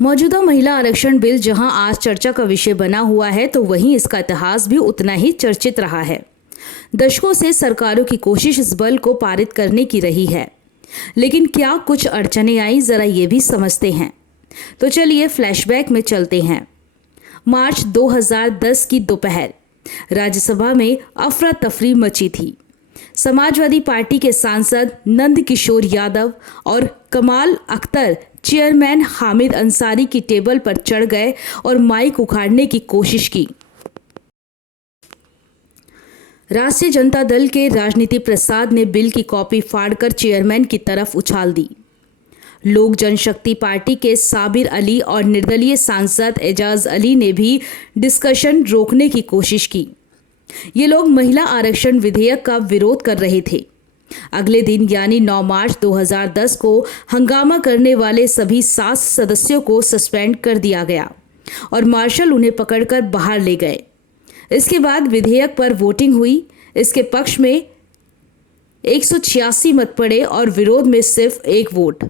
मौजूदा महिला आरक्षण बिल जहां आज चर्चा का विषय बना हुआ है, तो वहीं इसका इतिहास भी उतना ही चर्चित रहा है। दशकों से सरकारों की कोशिश इस बिल को पारित करने की रही है, लेकिन क्या कुछ अड़चनें आई, जरा ये भी समझते हैं। तो चलिए फ्लैशबैक में चलते हैं। मार्च 2010 की दोपहर राज्यसभा में अफरा तफरी मची थी। समाजवादी पार्टी के सांसद नंद किशोर यादव और कमाल अख्तर चेयरमैन हामिद अंसारी की टेबल पर चढ़ गए और माइक उखाड़ने की कोशिश की। राष्ट्रीय जनता दल के राजनीति प्रसाद ने बिल की कॉपी फाड़कर चेयरमैन की तरफ उछाल दी। लोक जनशक्ति पार्टी के साबिर अली और निर्दलीय सांसद एजाज अली ने भी डिस्कशन रोकने की कोशिश की। ये लोग महिला आरक्षण विधेयक का विरोध कर रहे थे। अगले दिन यानी 9 मार्च 2010 को हंगामा करने वाले सभी 7 सदस्यों को सस्पेंड कर दिया गया और मार्शल उन्हें पकड़कर बाहर ले गए। इसके बाद विधेयक पर वोटिंग हुई। इसके पक्ष में 186 मत पड़े और विरोध में सिर्फ 1 वोट।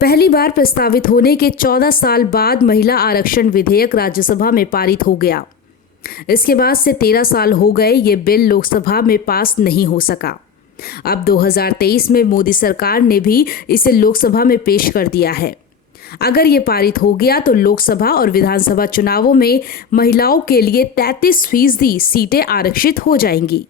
पहली बार प्रस्तावित होने के 14 साल बाद महिला आरक्षण विधेयक राज्यसभा में पारित हो गया। इसके बाद से 13 साल हो गए, ये बिल लोकसभा में पास नहीं हो सका। अब 2023 में मोदी सरकार ने भी इसे लोकसभा में पेश कर दिया है। अगर ये पारित हो गया तो लोकसभा और विधानसभा चुनावों में महिलाओं के लिए 33% सीटें आरक्षित हो जाएंगी।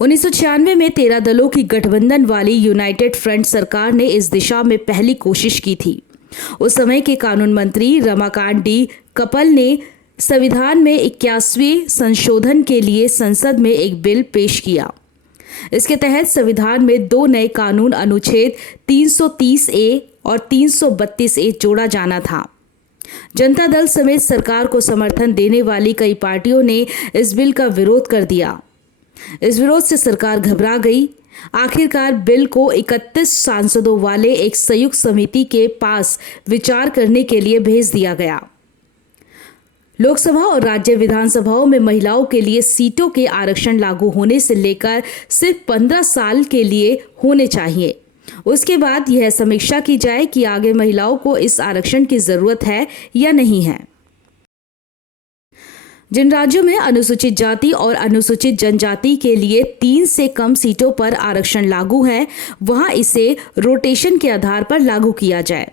1996 में 13 दलों की गठबंधन वाली यूनाइटेड फ्रंट सरकार ने इस दिशा में पहली कोशिश की थी। उस समय के कानून मंत्री रमाकांत डी कपल ने संविधान में 81वें संशोधन के लिए संसद में एक बिल पेश किया। इसके तहत संविधान में 2 नए कानून अनुच्छेद 330A और 332A जोड़ा जाना था। जनता दल समेत सरकार को समर्थन देने वाली कई पार्टियों ने इस बिल का विरोध कर दिया। इस विरोध से सरकार घबरा गई। आखिरकार बिल को 31 सांसदों वाले एक संयुक्त समिति के पास विचार करने के लिए भेज दिया गया। लोकसभा और राज्य विधानसभाओं में महिलाओं के लिए सीटों के आरक्षण लागू होने से लेकर सिर्फ 15 साल के लिए होने चाहिए। उसके बाद यह समीक्षा की जाए कि आगे महिलाओं को इस आरक्षण की जरूरत है या नहीं है। जिन राज्यों में अनुसूचित जाति और अनुसूचित जनजाति के लिए 3 से कम सीटों पर आरक्षण लागू है, वहां इसे रोटेशन के आधार पर लागू किया जाए।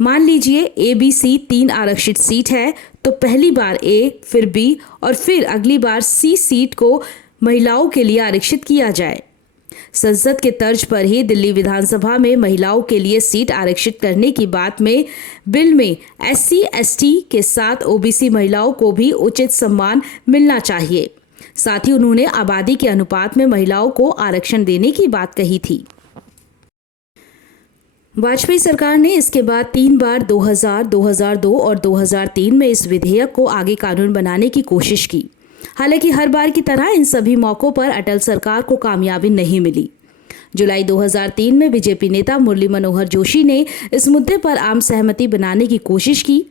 मान लीजिए ABC 3 आरक्षित सीट है, तो पहली बार A, फिर B और फिर अगली बार C सीट को महिलाओं के लिए आरक्षित किया जाए। संसद के तर्ज पर ही दिल्ली विधानसभा में महिलाओं के लिए सीट आरक्षित करने की बात में बिल में SC, ST के साथ OBC महिलाओं को भी उचित सम्मान मिलना चाहिए। साथ ही उन्होंने आबादी के अनुपात में महिलाओं को आरक्षण देने की बात कही थी। वाजपेयी सरकार ने इसके बाद 3 बार 2000, 2002 और 2003 में इस विधेयक को आगे कानून बनाने की कोशिश की। हालांकि हर बार की तरह इन सभी मौकों पर अटल सरकार को कामयाबी नहीं मिली। जुलाई 2003 में बीजेपी नेता मुरली मनोहर जोशी ने इस मुद्दे पर आम सहमति बनाने की कोशिश की।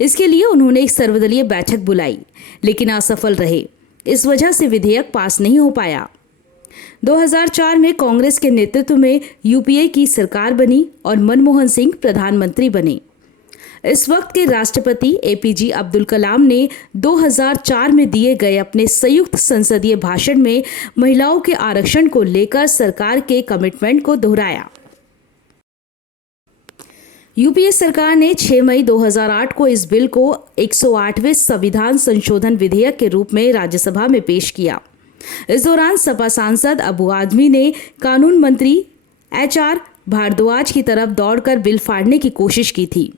इसके लिए उन्होंने एक सर्वदलीय बैठक बुलाई, लेकिन असफल रहे। इस वजह से विधेयक पास नहीं हो पाया। 2004 में कांग्रेस के नेतृत्व में UPA की सरकार बनी और मनमोहन सिंह प्रधानमंत्री बने। इस वक्त के राष्ट्रपति APJ अब्दुल कलाम ने 2004 में दिए गए अपने संयुक्त संसदीय भाषण में महिलाओं के आरक्षण को लेकर सरकार के कमिटमेंट को दोहराया। UPA सरकार ने 6 मई 2008 को इस बिल को 108वें संविधान संशोधन विधेयक के रूप में राज्यसभा में पेश किया। इस दौरान सपा सांसद अबू आदमी ने कानून मंत्री HR भारद्वाज की तरफ दौड़कर बिल फाड़ने की कोशिश की थी।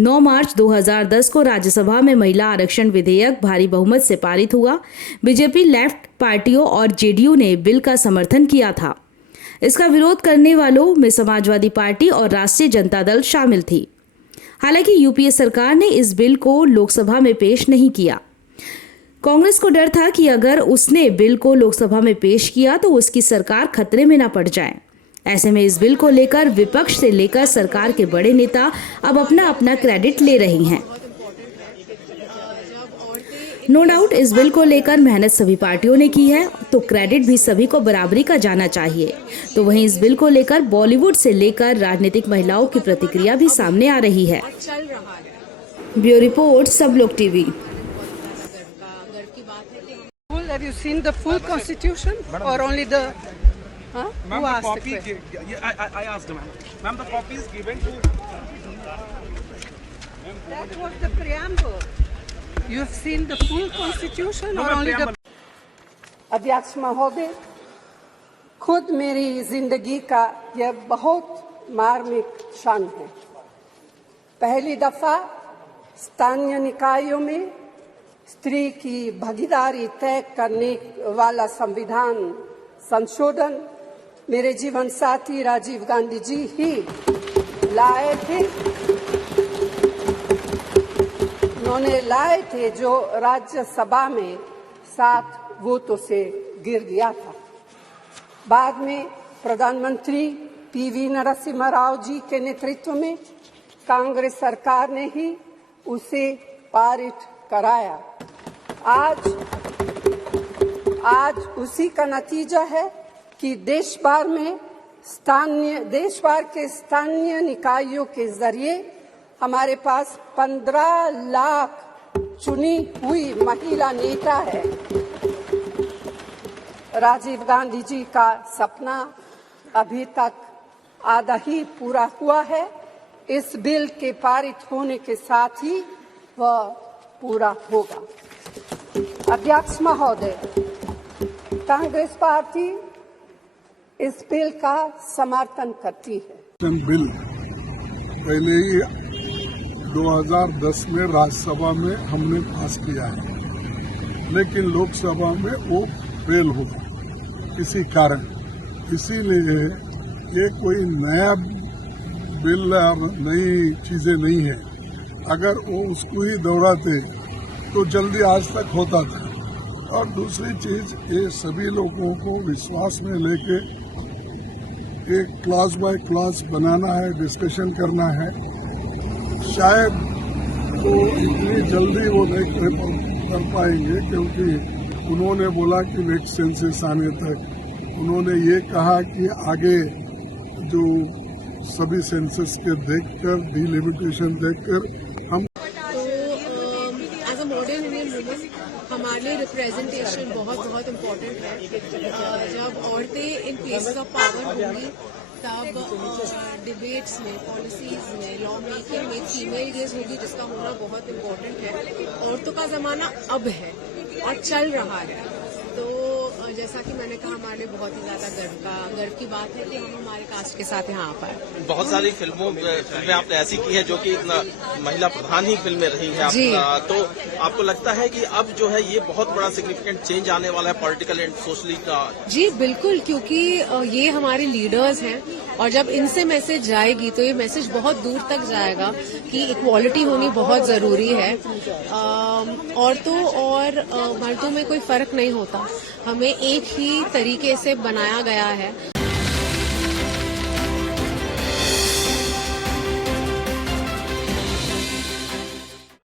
9 मार्च 2010 को राज्यसभा में महिला आरक्षण विधेयक भारी बहुमत से पारित हुआ। बीजेपी, लेफ्ट पार्टियों और JDU ने बिल का समर्थन किया था। इसका विरोध करने वालों में समाजवादी पार्टी और राष्ट्रीय जनता दल शामिल थी। हालांकि UPA सरकार ने इस बिल को लोकसभा में पेश नहीं किया। कांग्रेस को डर था कि अगर उसने बिल को लोकसभा में पेश किया तो उसकी सरकार खतरे में न पड़ जाए। ऐसे में इस बिल को लेकर विपक्ष से लेकर सरकार के बड़े नेता अब अपना क्रेडिट ले रहे हैं। नो डाउट इस बिल को लेकर मेहनत सभी पार्टियों ने की है, तो क्रेडिट भी सभी को बराबरी का जाना चाहिए। तो वहीं इस बिल को लेकर बॉलीवुड से लेकर राजनीतिक महिलाओं की प्रतिक्रिया भी सामने आ रही है। ब्यूरो रिपोर्ट सब लोग TV. Have you seen the full constitution or only the? Huh? Ma'am, Who the asked the copy. question? I asked ma'am. Ma'am, the copy is given to. That was the preamble. You have seen the full constitution No, or ma'am, only preamble. the? अध्यक्ष महोदय, खुद मेरी जिंदगी का यह बहुत मार्मिक क्षण है। पहली दफा स्थानीय निकायों में स्त्री की भागीदारी तय करने वाला संविधान संशोधन मेरे जीवन साथी राजीव गांधी जी ही लाए थे। उन्होंने लाए थे जो राज्यसभा में 7 वोटों से गिर गया था। बाद में प्रधानमंत्री पीवी नरसिम्हा राव जी के नेतृत्व में कांग्रेस सरकार ने ही उसे पारित कराया। आज उसी का नतीजा है कि देश भर के स्थानीय निकायों के जरिए हमारे पास 15 लाख चुनी हुई महिला नेता है। राजीव गांधी जी का सपना अभी तक आधा ही पूरा हुआ है। इस बिल के पारित होने के साथ ही वह पूरा होगा। अध्यक्ष महोदय, कांग्रेस पार्टी इस बिल का समर्थन करती है। बिल पहले ही 2010 में राज्यसभा में हमने पास किया है, लेकिन लोकसभा में वो फेल हुआ किसी कारण। इसीलिए ये कोई नया बिल और नई चीजें नहीं है। अगर वो उसको ही दोहराते तो जल्दी आज तक होता था। और दूसरी चीज, ये सभी लोगों को विश्वास में लेके एक क्लास बाय क्लास बनाना है, डिस्कशन करना है। शायद वो इतनी जल्दी वो नहीं कर पाएंगे, क्योंकि उन्होंने बोला कि नेक्स्ट सेंसस आने तक। उन्होंने ये कहा कि आगे जो सभी सेंसस के देखकर, डिलिमिटेशन देखकर हम as a modern Indian woman हमारे लिए रिप्रेजेंटेशन बहुत इम्पोर्टेंट है। जब औरतें इन प्लेसेस ऑफ पावर होंगी तब डिबेट्स में, पॉलिसीज में, लॉ मेकिंग में फीमेल गेज होगी, जिसका होना बहुत इम्पोर्टेंट है। औरतों का जमाना अब है और चल रहा है। तो जैसा कि मैंने कहा, हमारे लिए बहुत ही ज्यादा गर्व की बात है कि हम हमारे कास्ट के साथ यहाँ आ पाए। बहुत सारी फिल्में आपने ऐसी की है जो कि महिला प्रधान ही फिल्में रही हैं। तो आपको लगता है कि अब जो है ये बहुत बड़ा सिग्निफिकेंट चेंज आने वाला है पॉलिटिकल एंड सोशली का? जी बिल्कुल, क्योंकि ये हमारे लीडर्स हैं और जब इनसे मैसेज जाएगी तो ये मैसेज बहुत दूर तक जाएगा कि इक्वालिटी होनी बहुत जरूरी है। औरतों और मर्दों में कोई फर्क नहीं होता, हमें एक ही तरीके से बनाया गया है।